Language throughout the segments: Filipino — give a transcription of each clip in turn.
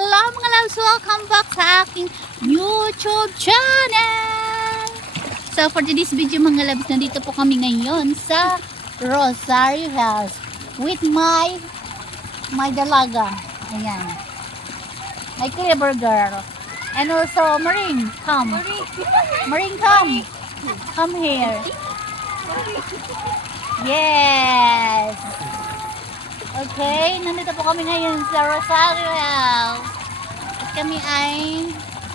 Hello mga loves! Welcome back sa aking YouTube channel! So for today's video mga loves, nandito po kami ngayon sa Rosario Hills with my dalaga. Ayan. My clever girl. And also Maring, come. Maring, come. Come here. Yes! Okay, nandito po kami ngayon sa Rosario Hills. At kami ay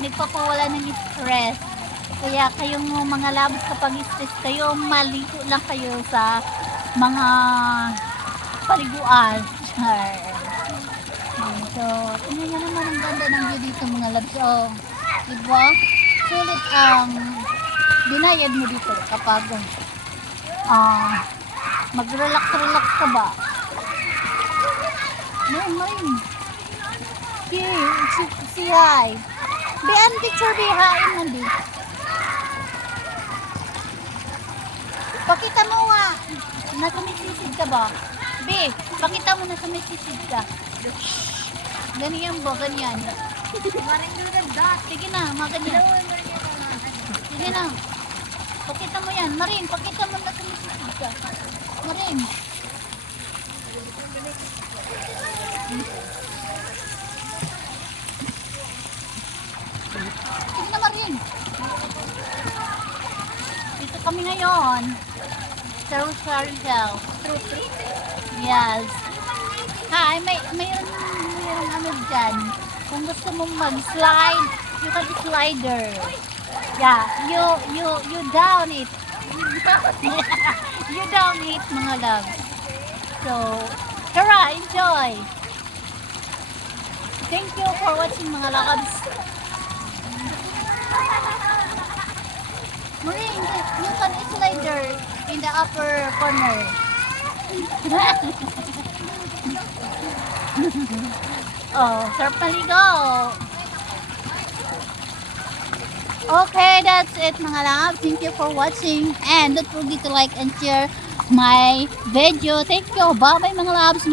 nagpapawala ng stress. Kaya kayong mga labos kapag stress kayo, maligo lang kayo sa mga paliguan. So, tingnan nyo naman ang ganda ng view dito mga labos. Oh, diba? Sulit ang binayad mo dito kapag mag-relax ka ba? Marin. Here, si hi. Be, ang teacher, be, hain nandi. Pakita mo nga. Nasa may sisid ka ba? Be, pakita mo nasa may sisid ka. Ganyan ba? Ganyan. Sige na, maganyan. Sige na. Pakita mo yan. Marin, pakita mo nasa may sisid ka. Marin. Sige na Marin. Dito kami ngayon sa Rosario Hills. Yes. Hi, mayroon ano dyan. Kung gusto mong mag-slide, you can slider. Yeah, you down it. You down it mga loves. So, tara, enjoy. Thank you for watching mga loves. Marin, you can slider in the upper corner. Oh, sarap maligo. Okay, that's it mga loves. Thank you for watching and don't forget to like and share my video. Thank you. Bye bye mga loves.